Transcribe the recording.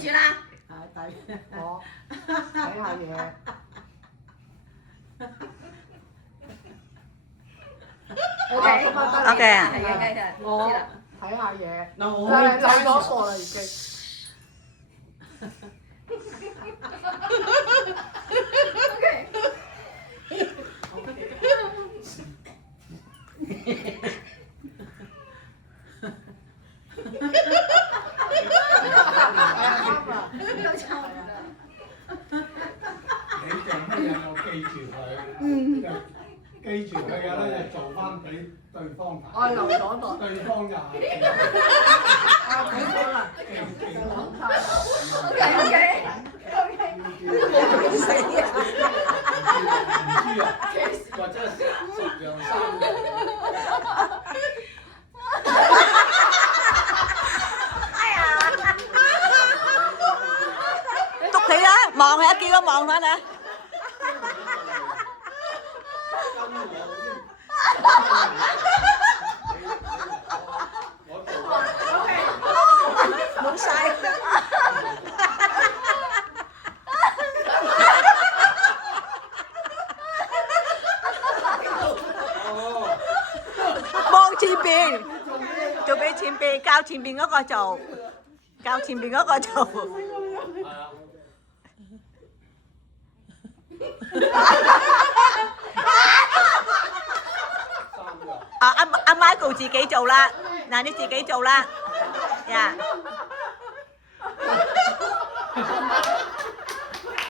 住啦。我睇下嘢。OK OK 啊係嘅，我知啦。睇下嘢。嗱我漏咗一個啦已經。你做乜嘢？我記住佢，記住佢嘅咧，就做翻俾對方睇。我留咗個。對方就係睇咗啦。記住。 死啊！唔知啊，或者係十樣三樣。讀起啦，望下叫佢望翻啊！冇晒。望前邊，做俾前邊，教前邊嗰個做，教前邊嗰個做。係啊。阿 Michael 自己做啦，嗱你自己做啦，呀。